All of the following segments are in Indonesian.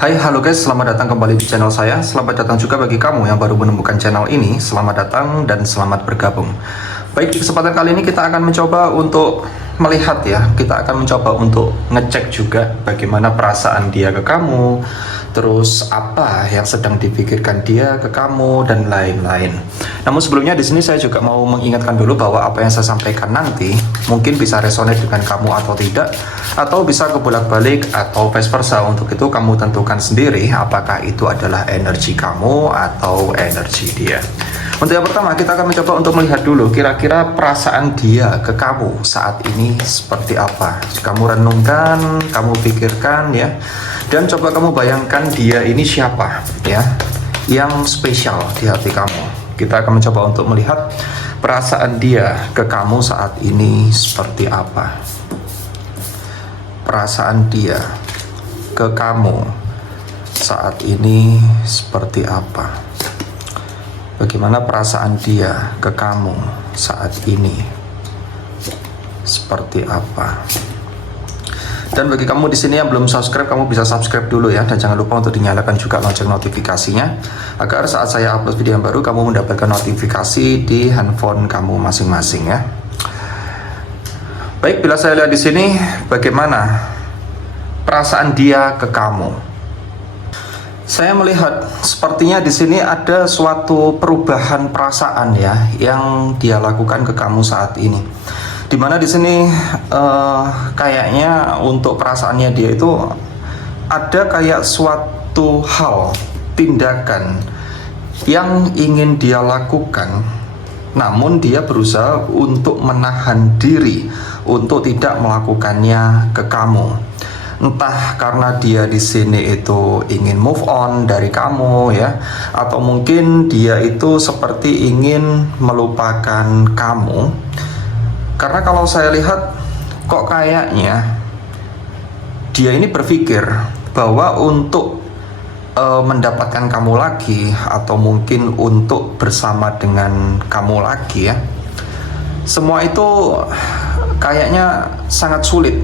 Hai, halo guys, selamat datang kembali di channel saya. Selamat datang juga bagi kamu yang baru menemukan channel ini. Selamat datang dan selamat bergabung. Baik, di kesempatan kali ini kita akan mencoba untuk melihat ya. Kita akan mencoba untuk ngecek juga bagaimana perasaan dia ke kamu, terus apa yang sedang dipikirkan dia ke kamu dan lain-lain. Namun sebelumnya di sini saya juga mau mengingatkan dulu bahwa apa yang saya sampaikan nanti mungkin bisa resonate dengan kamu atau tidak, atau bisa kebolak-balik atau vice versa. Untuk itu kamu tentukan sendiri apakah itu adalah energi kamu atau energi dia. Untuk yang pertama, kita akan mencoba untuk melihat dulu kira-kira perasaan dia ke kamu saat ini seperti apa. Kamu renungkan, kamu pikirkan ya, dan coba kamu bayangkan dia ini siapa ya, yang spesial di hati kamu. Kita akan mencoba untuk melihat perasaan dia ke kamu saat ini seperti apa. Perasaan dia ke kamu saat ini seperti apa? Bagaimana perasaan dia ke kamu saat ini seperti apa? Dan bagi kamu di sini yang belum subscribe, kamu bisa subscribe dulu ya, dan jangan lupa untuk dinyalakan juga lonceng notifikasinya agar saat saya upload video yang baru kamu mendapatkan notifikasi di handphone kamu masing-masing ya. Baik, bila saya lihat di sini, bagaimana perasaan dia ke kamu? Saya melihat sepertinya di sini ada suatu perubahan perasaan ya yang dia lakukan ke kamu saat ini. Dimana di sini kayaknya untuk perasaannya dia itu ada kayak suatu hal, tindakan yang ingin dia lakukan, namun dia berusaha untuk menahan diri untuk tidak melakukannya ke kamu. Entah karena dia di sini itu ingin move on dari kamu ya, atau mungkin dia itu seperti ingin melupakan kamu. Karena kalau saya lihat kok kayaknya dia ini berpikir bahwa untuk mendapatkan kamu lagi, atau mungkin untuk bersama dengan kamu lagi ya, semua itu kayaknya sangat sulit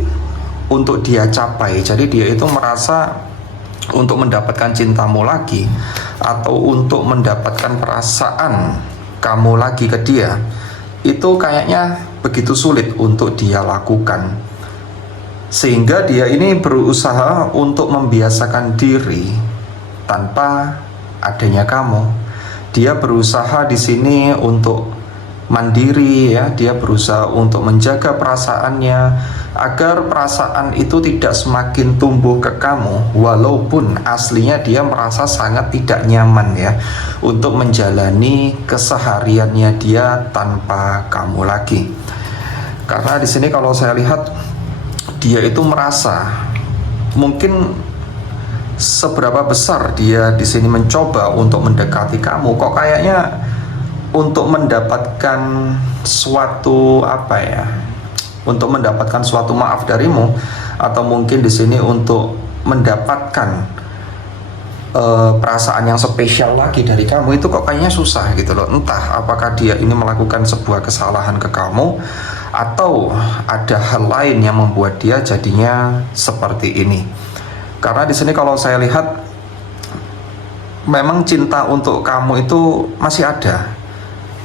untuk dia capai. Jadi dia itu merasa untuk mendapatkan cintamu lagi, atau untuk mendapatkan perasaan kamu lagi ke dia, itu kayaknya begitu sulit untuk dia lakukan. Sehingga dia ini berusaha untuk membiasakan diri tanpa adanya kamu. Dia berusaha di sini untuk mandiri ya, dia berusaha untuk menjaga perasaannya agar perasaan itu tidak semakin tumbuh ke kamu, walaupun aslinya dia merasa sangat tidak nyaman ya untuk menjalani kesehariannya dia tanpa kamu lagi. Karena di sini kalau saya lihat dia itu merasa mungkin seberapa besar dia di sini mencoba untuk mendekati kamu, kok kayaknya untuk mendapatkan suatu apa ya, untuk mendapatkan suatu maaf darimu, atau mungkin di sini untuk mendapatkan perasaan yang spesial lagi dari kamu, itu kok kayaknya susah gitu loh. Entah apakah dia ini melakukan sebuah kesalahan ke kamu, atau ada hal lain yang membuat dia jadinya seperti ini. Karena di sini kalau saya lihat memang cinta untuk kamu itu masih ada,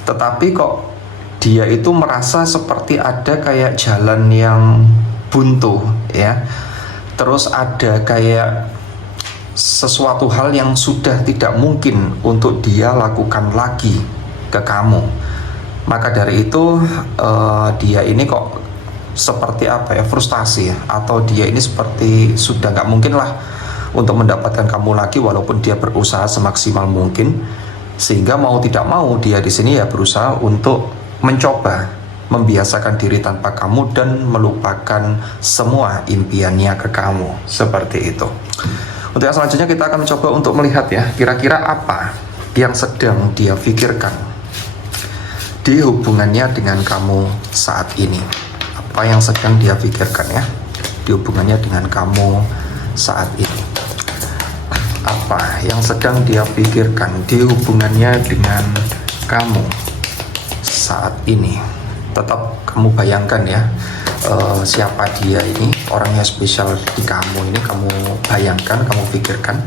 tetapi kok dia itu merasa seperti ada kayak jalan yang buntu ya. Terus ada kayak sesuatu hal yang sudah tidak mungkin untuk dia lakukan lagi ke kamu. Maka dari itu dia ini kok seperti apa ya, frustasi ya, atau dia ini seperti sudah nggak mungkin lah untuk mendapatkan kamu lagi, walaupun dia berusaha semaksimal mungkin. Sehingga mau tidak mau dia di sini ya berusaha untuk mencoba membiasakan diri tanpa kamu dan melupakan semua impiannya ke kamu, seperti itu. Untuk yang selanjutnya kita akan mencoba untuk melihat ya, kira-kira apa yang sedang dia pikirkan di hubungannya dengan kamu saat ini. Apa yang sedang dia pikirkan ya di hubungannya dengan kamu saat ini. Apa yang sedang dia pikirkan di hubungannya dengan kamu saat ini. Tetap kamu bayangkan ya, siapa dia ini, orang yang spesial di kamu ini kamu bayangkan, kamu pikirkan.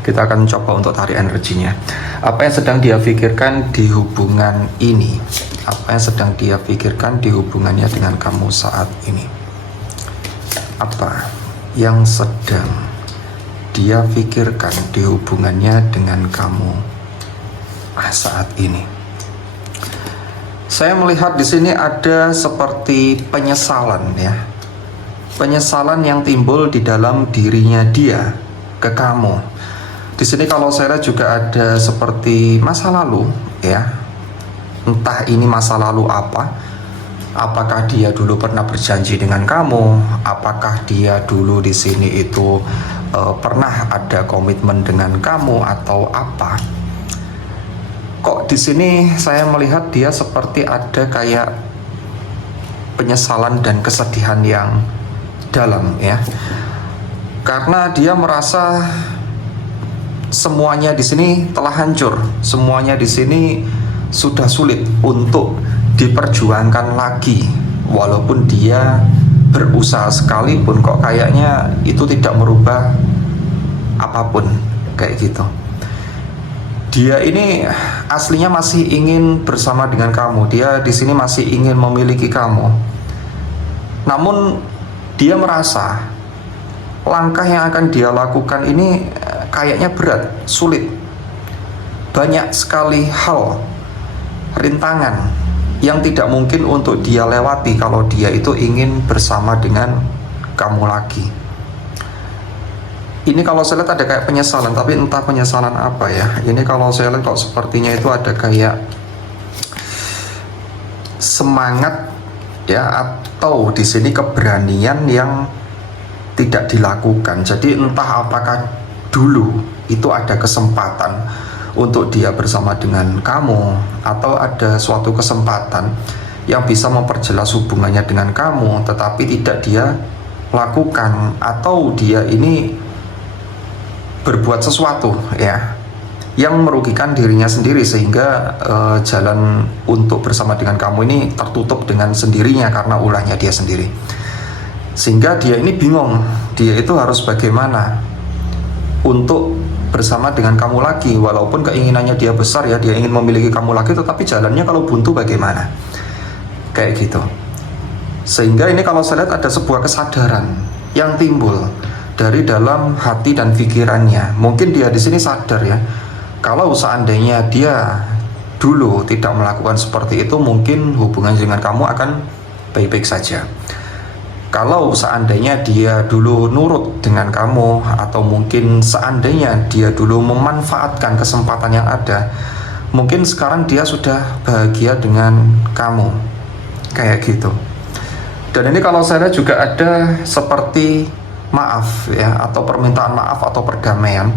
Kita akan coba untuk tarik energinya. Apa yang sedang dia pikirkan di hubungan ini? Apa yang sedang dia pikirkan di hubungannya dengan kamu saat ini? Apa yang sedang dia pikirkan di hubungannya dengan kamu saat ini? Saya melihat di sini ada seperti penyesalan ya. Penyesalan yang timbul di dalam dirinya dia ke kamu. Di sini kalau saya lihat juga ada seperti masa lalu ya. Entah ini masa lalu apa. Apakah dia dulu pernah berjanji dengan kamu? Apakah dia dulu di sini itu pernah ada komitmen dengan kamu atau apa? Kok di sini saya melihat dia seperti ada kayak penyesalan dan kesedihan yang dalam ya. Karena dia merasa semuanya di sini telah hancur, semuanya di sini sudah sulit untuk diperjuangkan lagi. Walaupun dia berusaha sekalipun kok kayaknya itu tidak merubah apapun kayak gitu. Dia ini aslinya masih ingin bersama dengan kamu. Dia di sini masih ingin memiliki kamu. Namun dia merasa langkah yang akan dia lakukan ini kayaknya berat, sulit. Banyak sekali hal, rintangan yang tidak mungkin untuk dia lewati kalau dia itu ingin bersama dengan kamu lagi. Ini kalau saya lihat ada kayak penyesalan, tapi entah penyesalan apa ya. Ini kalau saya lihat kok sepertinya itu ada kayak semangat ya, atau di sini keberanian yang tidak dilakukan. Jadi entah apakah dulu itu ada kesempatan untuk dia bersama dengan kamu, atau ada suatu kesempatan yang bisa memperjelas hubungannya dengan kamu, tetapi tidak dia lakukan, atau dia ini berbuat sesuatu ya yang merugikan dirinya sendiri sehingga jalan untuk bersama dengan kamu ini tertutup dengan sendirinya karena ulahnya dia sendiri. Sehingga dia ini bingung, dia itu harus bagaimana untuk bersama dengan kamu lagi, walaupun keinginannya dia besar ya, dia ingin memiliki kamu lagi, tetapi jalannya kalau buntu bagaimana, kayak gitu. Sehingga ini kalau saya lihat ada sebuah kesadaran yang timbul dari dalam hati dan pikirannya. Mungkin dia di sini sadar ya, kalau seandainya dia dulu tidak melakukan seperti itu, mungkin hubungan dengan kamu akan baik-baik saja. Kalau seandainya dia dulu nurut dengan kamu, atau mungkin seandainya dia dulu memanfaatkan kesempatan yang ada, mungkin sekarang dia sudah bahagia dengan kamu, kayak gitu. Dan ini kalau saya lihat juga ada seperti maaf ya, atau permintaan maaf atau perdamaian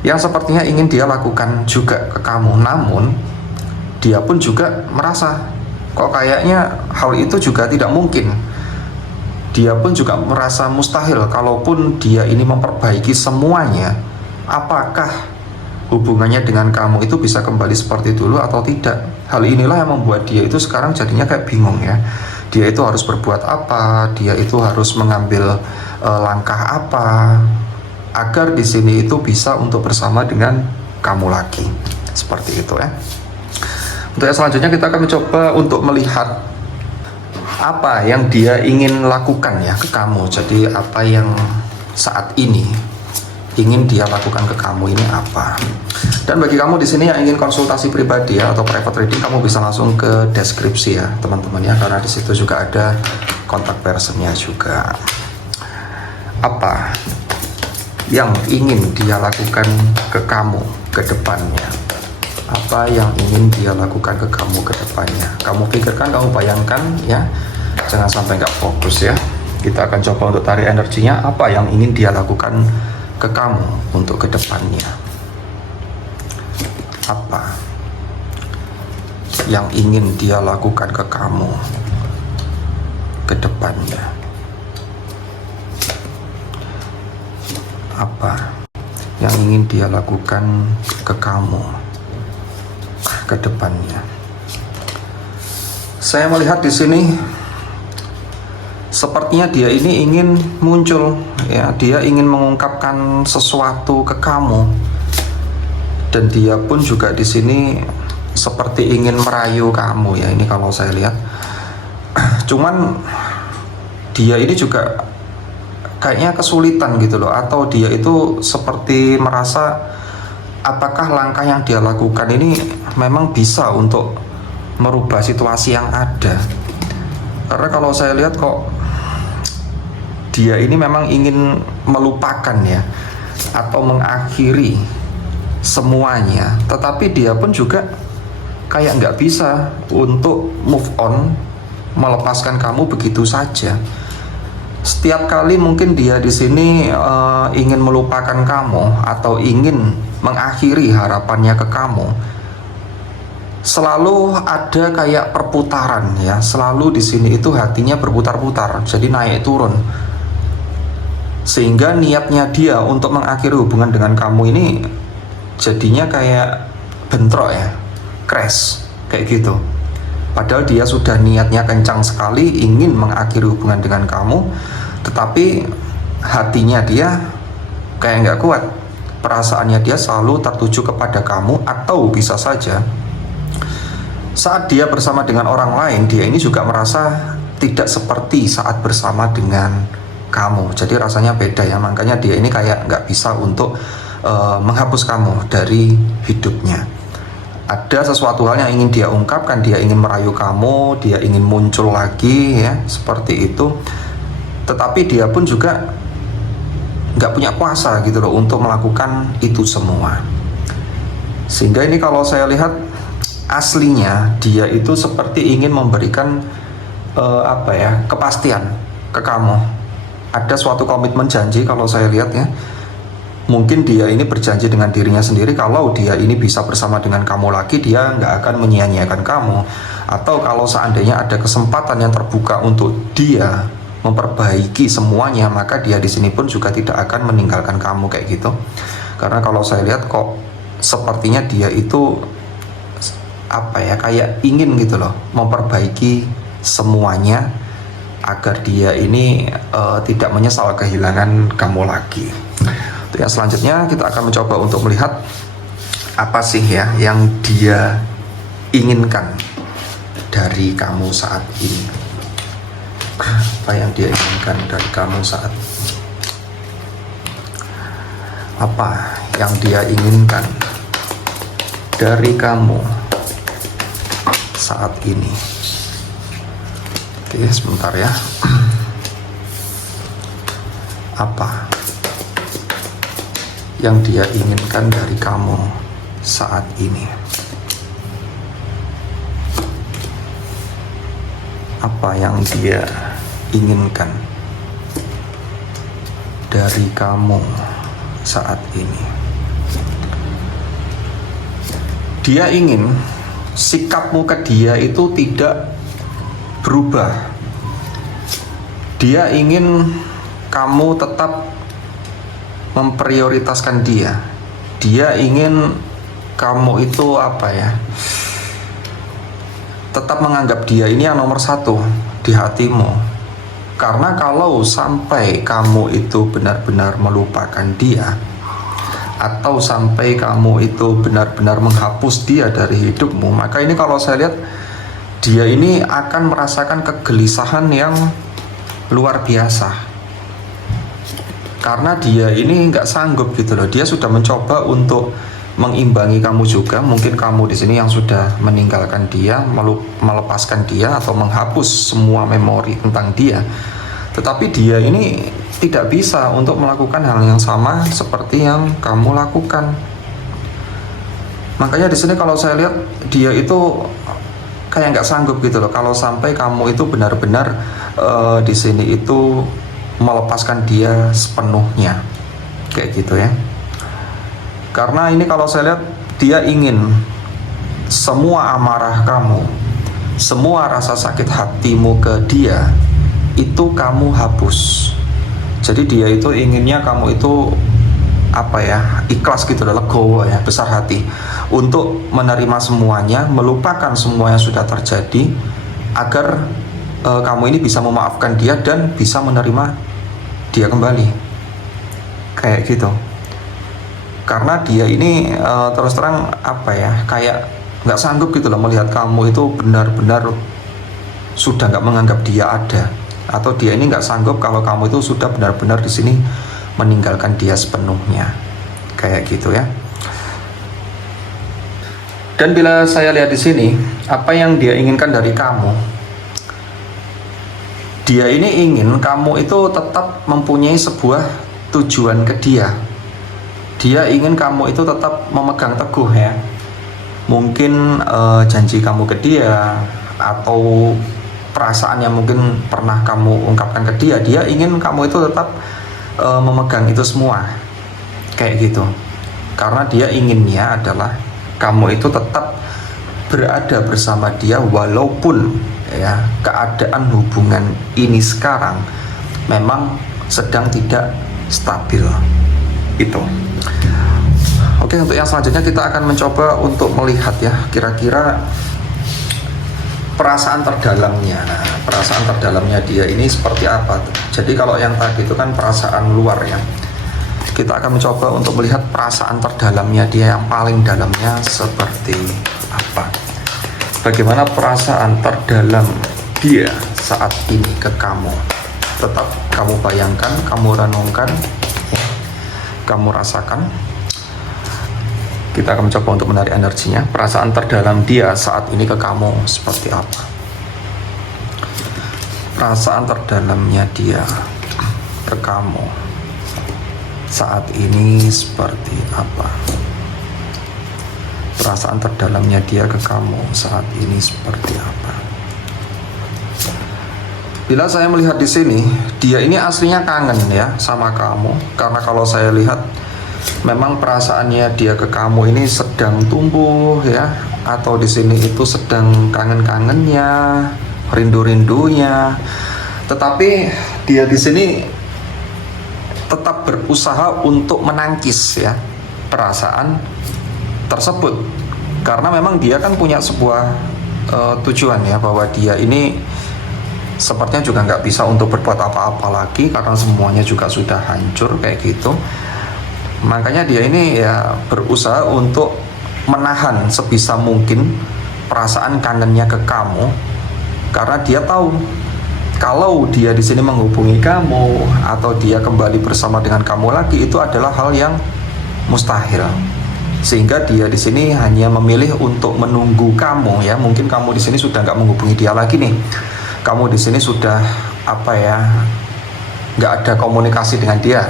yang sepertinya ingin dia lakukan juga ke kamu. Namun dia pun juga merasa kok kayaknya hal itu juga tidak mungkin. Dia pun juga merasa mustahil kalaupun dia ini memperbaiki semuanya, apakah hubungannya dengan kamu itu bisa kembali seperti dulu atau tidak. Hal inilah yang membuat dia itu sekarang jadinya kayak bingung ya. Dia itu harus berbuat apa, dia itu harus mengambil langkah apa agar di sini itu bisa untuk bersama dengan kamu lagi, seperti itu ya. Untuk yang selanjutnya kita akan mencoba untuk melihat apa yang dia ingin lakukan ya ke kamu. Jadi apa yang saat ini ingin dia lakukan ke kamu ini apa. Dan bagi kamu di sini yang ingin konsultasi pribadi ya, atau private reading, kamu bisa langsung ke deskripsi ya teman-teman ya, karena di situ juga ada kontak personnya juga. Apa yang ingin dia lakukan ke kamu ke depannya? Apa yang ingin dia lakukan ke kamu ke depannya? Kamu pikirkan, kamu bayangkan ya, jangan sampai nggak fokus ya. Kita akan coba untuk tarik energinya. Apa yang ingin dia lakukan ke kamu untuk ke depannya? Apa yang ingin dia lakukan ke kamu ke depannya? Apa yang ingin dia lakukan ke kamu ke depannya? Saya melihat di sini sepertinya dia ini ingin muncul ya, dia ingin mengungkapkan sesuatu ke kamu, dan dia pun juga di sini seperti ingin merayu kamu ya, ini kalau saya lihat. Cuman dia ini juga kayaknya kesulitan gitu loh, atau dia itu seperti merasa apakah langkah yang dia lakukan ini memang bisa untuk merubah situasi yang ada. Karena kalau saya lihat kok dia ini memang ingin melupakan ya, atau mengakhiri semuanya, tetapi dia pun juga kayak nggak bisa untuk move on, melepaskan kamu begitu saja. Setiap kali mungkin dia di sini ingin melupakan kamu atau ingin mengakhiri harapannya ke kamu, selalu ada kayak perputaran ya, selalu di sini itu hatinya berputar-putar, jadi naik turun, sehingga niatnya dia untuk mengakhiri hubungan dengan kamu ini jadinya kayak bentrok ya, crash kayak gitu. Padahal dia sudah niatnya kencang sekali ingin mengakhiri hubungan dengan kamu, tetapi hatinya dia kayak nggak kuat. Perasaannya dia selalu tertuju kepada kamu, atau bisa saja saat dia bersama dengan orang lain, dia ini juga merasa tidak seperti saat bersama dengan kamu. Jadi rasanya beda ya, makanya dia ini kayak nggak bisa untuk menghapus kamu dari hidupnya. Ada sesuatu hal yang ingin dia ungkapkan, dia ingin merayu kamu, dia ingin muncul lagi ya, seperti itu. Tetapi dia pun juga nggak punya kuasa gitu loh untuk melakukan itu semua. Sehingga ini kalau saya lihat aslinya dia itu seperti ingin memberikan kepastian ke kamu. Ada suatu komitmen janji kalau saya lihat ya. Mungkin dia ini berjanji dengan dirinya sendiri kalau dia ini bisa bersama dengan kamu lagi, dia nggak akan menyia-nyiakan kamu. Atau kalau seandainya ada kesempatan yang terbuka untuk dia memperbaiki semuanya, maka dia di sini pun juga tidak akan meninggalkan kamu kayak gitu. Karena kalau saya lihat kok sepertinya dia itu kayak ingin gitu loh memperbaiki semuanya agar dia ini tidak menyesal kehilangan kamu lagi. Ya, selanjutnya kita akan mencoba untuk melihat apa sih ya yang dia inginkan dari kamu saat ini. Apa yang dia inginkan dari kamu saat ini? Apa yang dia inginkan dari kamu saat ini? Oke, sebentar ya. Apa yang dia inginkan dari kamu saat ini? Apa yang dia inginkan dari kamu saat ini? Dia ingin sikapmu ke dia itu tidak berubah. Dia ingin kamu tetap memprioritaskan dia. Dia ingin kamu itu tetap menganggap dia ini yang nomor satu di hatimu. Karena kalau sampai kamu itu benar-benar melupakan dia, atau sampai kamu itu benar-benar menghapus dia dari hidupmu, maka ini kalau saya lihat dia ini akan merasakan kegelisahan yang luar biasa. Karena dia ini nggak sanggup gitu loh. Dia sudah mencoba untuk mengimbangi kamu juga. Mungkin kamu di sini yang sudah meninggalkan dia, melepaskan dia atau menghapus semua memori tentang dia. Tetapi dia ini tidak bisa untuk melakukan hal yang sama seperti yang kamu lakukan. Makanya di sini kalau saya lihat dia itu kayak nggak sanggup gitu loh. Kalau sampai kamu itu benar-benar di sini itu melepaskan dia sepenuhnya kayak gitu ya. Karena ini kalau saya lihat dia ingin semua amarah kamu, semua rasa sakit hatimu ke dia itu kamu hapus. Jadi dia itu inginnya kamu itu ikhlas gitu loh, legowo ya, besar hati untuk menerima semuanya, melupakan semua yang sudah terjadi, agar kamu ini bisa memaafkan dia dan bisa menerima dia kembali, kayak gitu. Karena dia ini terus terang apa ya, kayak nggak sanggup gitu loh melihat kamu itu benar-benar sudah nggak menganggap dia ada, atau dia ini nggak sanggup kalau kamu itu sudah benar-benar di sini meninggalkan dia sepenuhnya, kayak gitu ya. Dan bila saya lihat di sini, apa yang dia inginkan dari kamu, dia ini ingin kamu itu tetap mempunyai sebuah tujuan ke dia. Dia ingin kamu itu tetap memegang teguh ya. Mungkin janji kamu ke dia, atau perasaan yang mungkin pernah kamu ungkapkan ke dia. Dia ingin kamu itu tetap memegang itu semua, kayak gitu. Karena dia inginnya adalah kamu itu tetap berada bersama dia, walaupun ya keadaan hubungan ini sekarang memang sedang tidak stabil. Itu. Oke, untuk yang selanjutnya kita akan mencoba untuk melihat ya, kira-kira perasaan terdalamnya. Nah, perasaan terdalamnya dia ini seperti apa? Jadi kalau yang tadi itu kan perasaan luar ya. Kita akan mencoba untuk melihat perasaan terdalamnya dia yang paling dalamnya seperti apa. Bagaimana perasaan terdalam dia saat ini ke kamu? Tetap kamu bayangkan, kamu renungkan, kamu rasakan. Kita akan mencoba untuk menarik energinya. Perasaan terdalam dia saat ini ke kamu seperti apa? Perasaan terdalamnya dia ke kamu saat ini seperti apa? Perasaan terdalamnya dia ke kamu saat ini seperti apa? Bila saya melihat di sini, dia ini aslinya kangen ya sama kamu. Karena kalau saya lihat, memang perasaannya dia ke kamu ini sedang tumbuh ya, atau di sini itu sedang kangen-kangennya, rindu-rindunya. Tetapi dia di sini tetap berusaha untuk menangkis ya perasaan tersebut, karena memang dia kan punya sebuah tujuan ya, bahwa dia ini sepertinya juga nggak bisa untuk berbuat apa-apa lagi karena semuanya juga sudah hancur kayak gitu. Makanya dia ini ya berusaha untuk menahan sebisa mungkin perasaan kangennya ke kamu, karena dia tahu kalau dia di sini menghubungi kamu atau dia kembali bersama dengan kamu lagi, itu adalah hal yang mustahil. Sehingga dia di sini hanya memilih untuk menunggu kamu ya. Mungkin kamu di sini sudah nggak menghubungi dia lagi nih. Kamu di sini sudah apa ya, nggak ada komunikasi dengan dia.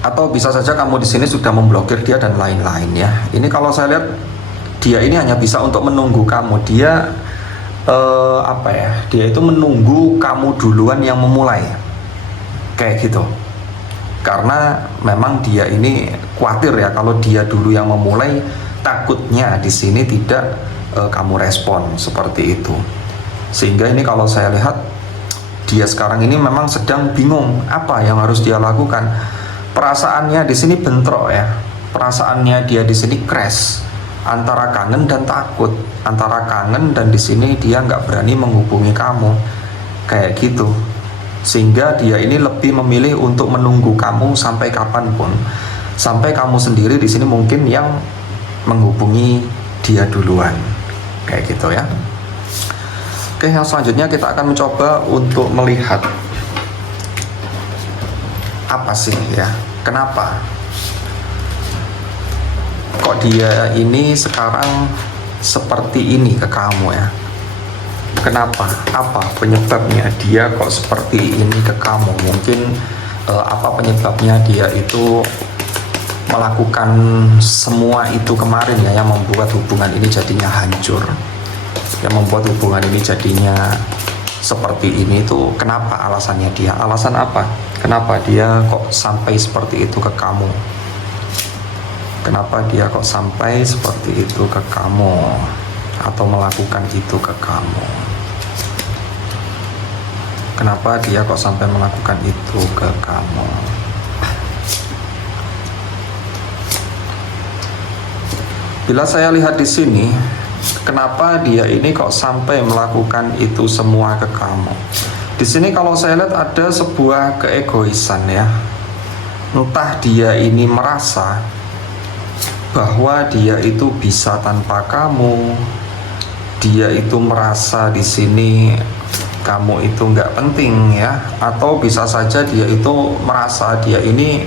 Atau bisa saja kamu di sini sudah memblokir dia dan lain-lain ya. Ini kalau saya lihat dia ini hanya bisa untuk menunggu kamu. Dia apa ya? Dia itu menunggu kamu duluan yang memulai. Kayak gitu. Karena memang dia ini khawatir ya, kalau dia dulu yang memulai, takutnya di sini tidak kamu respon seperti itu. Sehingga ini kalau saya lihat dia sekarang ini memang sedang bingung apa yang harus dia lakukan. Perasaannya di sini bentrok ya. Perasaannya dia di sini crash antara kangen dan takut, antara kangen dan di sini dia nggak berani menghubungi kamu, kayak gitu. Sehingga dia ini lebih memilih untuk menunggu kamu sampai kapanpun, sampai kamu sendiri di sini mungkin yang menghubungi dia duluan, kayak gitu ya. Oke, yang selanjutnya kita akan mencoba untuk melihat apa sih ya, kenapa kok dia ini sekarang seperti ini ke kamu ya. Kenapa? Apa penyebabnya dia kok seperti ini ke kamu? Mungkin apa penyebabnya dia itu melakukan semua itu kemarin ya, yang membuat hubungan ini jadinya hancur, yang membuat hubungan ini jadinya seperti ini. Itu kenapa alasannya dia? Alasan apa? Kenapa dia kok sampai seperti itu ke kamu? Kenapa dia kok sampai seperti itu ke kamu, atau melakukan itu ke kamu? Kenapa dia kok sampai melakukan itu ke kamu? Bila saya lihat di sini, kenapa dia ini kok sampai melakukan itu semua ke kamu. Di sini kalau saya lihat ada sebuah keegoisan ya. Entah dia ini merasa bahwa dia itu bisa tanpa kamu, dia itu merasa di sini kamu itu nggak penting ya, atau bisa saja dia itu merasa dia ini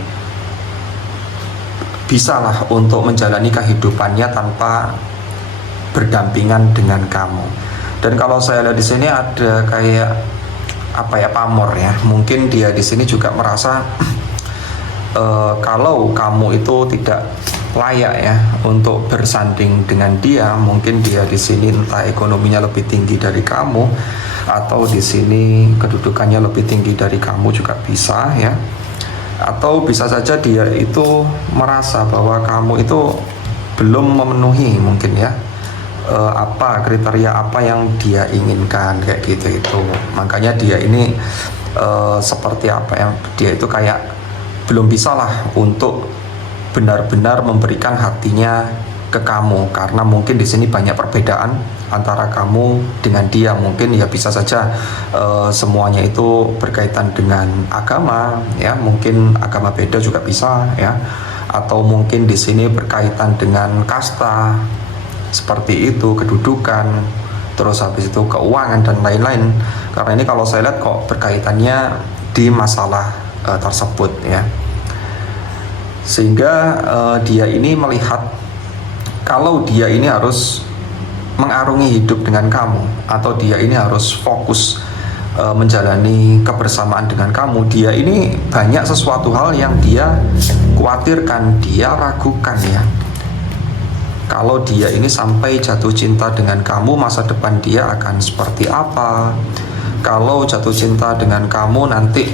bisalah untuk menjalani kehidupannya tanpa berdampingan dengan kamu. Dan kalau saya lihat di sini ada kayak pamor ya. Mungkin dia di sini juga merasa kalau kamu itu tidak layak ya untuk bersanding dengan dia. Mungkin dia di sini entah ekonominya lebih tinggi dari kamu, atau di sini kedudukannya lebih tinggi dari kamu juga bisa ya. Atau bisa saja dia itu merasa bahwa kamu itu belum memenuhi mungkin ya kriteria apa yang dia inginkan kayak gitu itu. Makanya dia ini seperti apa yang dia itu kayak belum bisa lah untuk benar-benar memberikan hatinya ke kamu, karena mungkin di sini banyak perbedaan antara kamu dengan dia. Mungkin ya bisa saja semuanya itu berkaitan dengan agama ya, mungkin agama beda juga bisa ya, atau mungkin di sini berkaitan dengan kasta seperti itu, kedudukan, terus habis itu keuangan dan lain-lain. Karena ini kalau saya lihat kok berkaitannya di masalah tersebut ya, sehingga dia ini melihat kalau dia ini harus mengarungi hidup dengan kamu, atau dia ini harus fokus menjalani kebersamaan dengan kamu. Dia ini banyak sesuatu hal yang dia khawatirkan, dia ragukan ya. Kalau dia ini sampai jatuh cinta dengan kamu, masa depan dia akan seperti apa? Kalau jatuh cinta dengan kamu nanti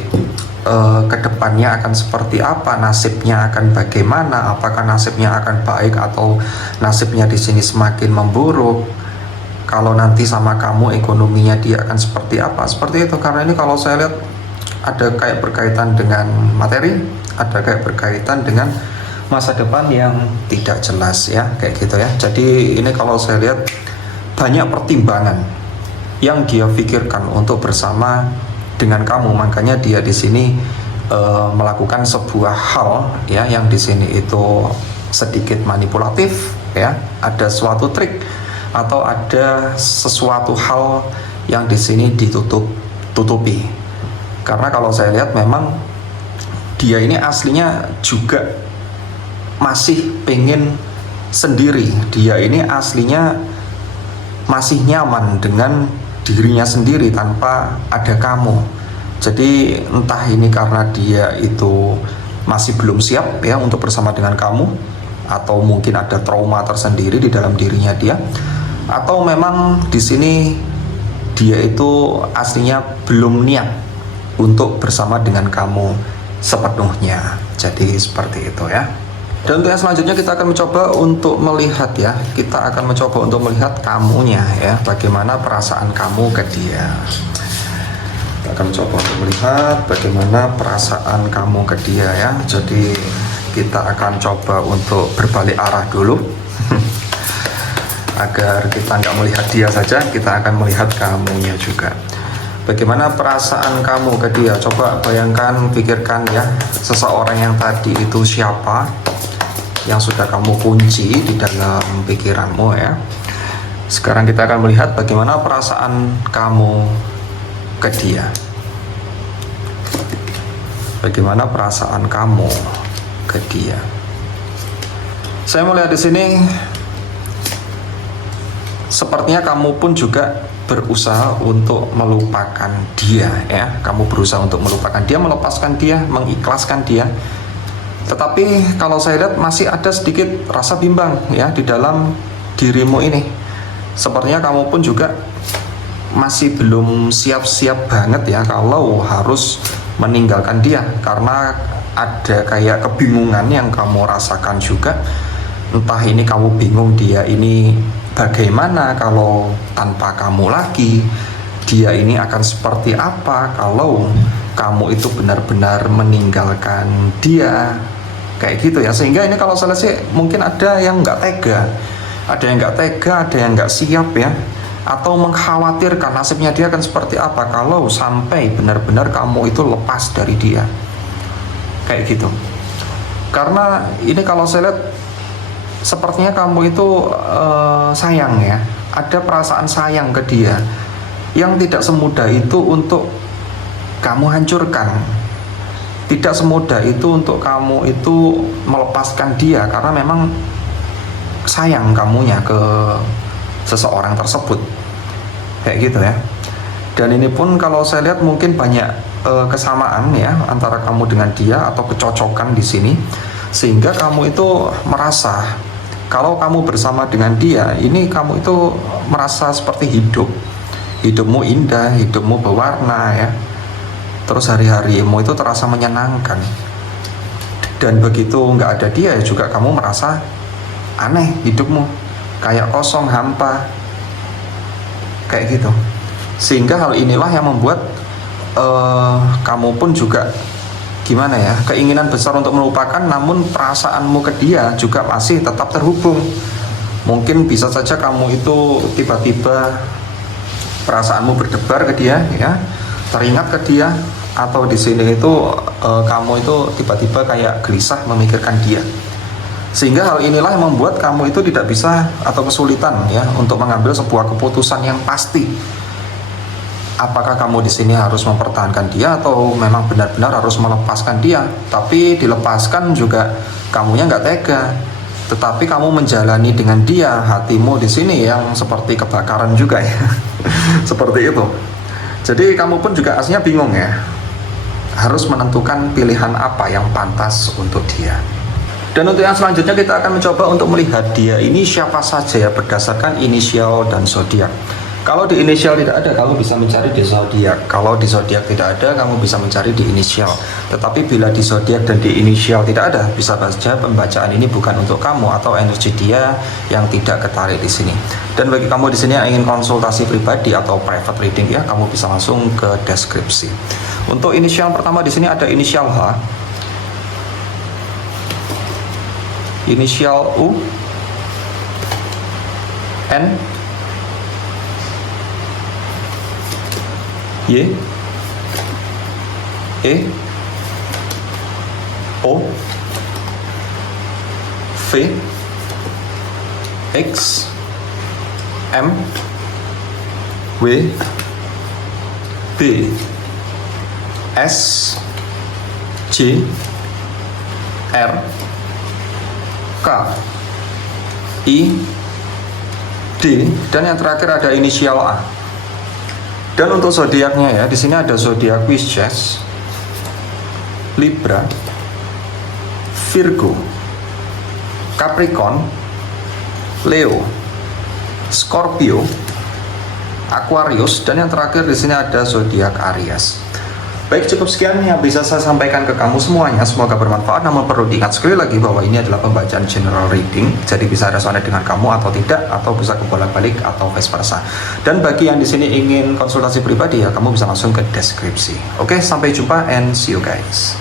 kedepannya akan seperti apa? Nasibnya akan bagaimana? Apakah nasibnya akan baik atau nasibnya di sini semakin memburuk? Kalau nanti sama kamu ekonominya dia akan seperti apa? Seperti itu. Karena ini kalau saya lihat ada kayak berkaitan dengan materi, ada kayak berkaitan dengan masa depan yang tidak jelas ya, kayak gitu ya. Jadi ini kalau saya lihat banyak pertimbangan yang dia pikirkan untuk bersama dengan kamu. Makanya dia di sini melakukan sebuah hal ya yang di sini itu sedikit manipulatif ya, ada suatu trik atau ada sesuatu hal yang di sini ditutupi. Karena kalau saya lihat memang dia ini aslinya juga masih pengen sendiri. Dia ini aslinya masih nyaman dengan dirinya sendiri tanpa ada kamu. Jadi entah ini karena dia itu masih belum siap ya untuk bersama dengan kamu, atau mungkin ada trauma tersendiri di dalam dirinya dia, atau memang di sini dia itu aslinya belum niat untuk bersama dengan kamu sepenuhnya. Jadi seperti itu ya. Dan untuk yang selanjutnya kita akan mencoba untuk melihat ya, kita akan mencoba untuk melihat kamunya ya, bagaimana perasaan kamu ke dia. Kita akan mencoba untuk melihat bagaimana perasaan kamu ke dia ya. Jadi kita akan coba untuk berbalik arah dulu agar kita nggak melihat dia saja, kita akan melihat kamunya juga. Bagaimana perasaan kamu ke dia? Coba bayangkan, pikirkan ya, seseorang yang tadi itu siapa, yang sudah kamu kunci di dalam pikiranmu ya. Sekarang kita akan melihat bagaimana perasaan kamu ke dia. Bagaimana perasaan kamu ke dia? Saya melihat di sini sepertinya kamu pun juga berusaha untuk melupakan dia ya. Kamu berusaha untuk melupakan dia, melepaskan dia, mengikhlaskan dia. Tetapi kalau saya lihat masih ada sedikit rasa bimbang ya di dalam dirimu ini. Sepertinya kamu pun juga masih belum siap-siap banget ya kalau harus meninggalkan dia, karena ada kayak kebingungan yang kamu rasakan juga. Entah ini kamu bingung dia ini bagaimana kalau tanpa kamu lagi, dia ini akan seperti apa kalau kamu itu benar-benar meninggalkan dia, kayak gitu ya. Sehingga ini kalau saya sih mungkin ada yang nggak tega Ada yang nggak tega, ada yang nggak siap ya, atau mengkhawatirkan nasibnya dia akan seperti apa kalau sampai benar-benar kamu itu lepas dari dia, kayak gitu. Karena ini kalau saya lihat sepertinya kamu itu sayang ya, ada perasaan sayang ke dia yang tidak semudah itu untuk kamu hancurkan, tidak semudah itu untuk kamu itu melepaskan dia, karena memang sayang kamunya ke seseorang tersebut, kayak gitu ya. Dan ini pun kalau saya lihat mungkin banyak kesamaan ya antara kamu dengan dia, atau kecocokan di sini, sehingga kamu itu merasa kalau kamu bersama dengan dia ini kamu itu merasa seperti hidupmu indah, hidupmu berwarna ya, terus hari-harimu itu terasa menyenangkan. Dan begitu nggak ada dia juga kamu merasa aneh, hidupmu kayak kosong, hampa, kayak gitu. Sehingga hal inilah yang membuat kamu pun juga gimana ya, keinginan besar untuk melupakan, namun perasaanmu ke dia juga masih tetap terhubung. Mungkin bisa saja kamu itu tiba-tiba perasaanmu berdebar ke dia ya, teringat ke dia, atau di sini itu kamu itu tiba-tiba kayak gelisah memikirkan dia. Sehingga hal inilah yang membuat kamu itu tidak bisa atau kesulitan ya untuk mengambil sebuah keputusan yang pasti. Apakah kamu di sini harus mempertahankan dia atau memang benar-benar harus melepaskan dia? Tapi dilepaskan juga kamunya nggak tega. Tetapi kamu menjalani dengan dia, hatimu di sini yang seperti kebakaran juga ya. Seperti itu. Jadi kamu pun juga aslinya bingung ya. Harus menentukan pilihan apa yang pantas untuk dia. Dan untuk yang selanjutnya kita akan mencoba untuk melihat dia ini siapa saja ya berdasarkan inisial dan zodiak. Kalau di inisial tidak ada, kamu bisa mencari di zodiak. Kalau di zodiak tidak ada, kamu bisa mencari di inisial. Tetapi bila di zodiak dan di inisial tidak ada, bisa saja pembacaan ini bukan untuk kamu atau energi dia yang tidak ketarik di sini. Dan bagi kamu di sini yang ingin konsultasi pribadi atau private reading ya, kamu bisa langsung ke deskripsi. Untuk inisial pertama di sini ada inisial H, inisial U, N, Y, E, O, V, X, M, W, B, S, J, R, K, I, D, dan yang terakhir ada inisial A. Dan untuk zodiaknya ya, di sini ada zodiak Pisces, Libra, Virgo, Capricorn, Leo, Scorpio, Aquarius, dan yang terakhir di sini ada zodiak Aries. Baik, cukup sekian yang bisa saya sampaikan ke kamu semuanya. Semoga bermanfaat. Namun perlu diingat sekali lagi bahwa ini adalah pembacaan general reading, jadi bisa resonate dengan kamu atau tidak, atau bisa kebolak-balik atau vice versa. Dan bagi yang di sini ingin konsultasi pribadi ya, kamu bisa langsung ke deskripsi. Oke, sampai jumpa and see you guys.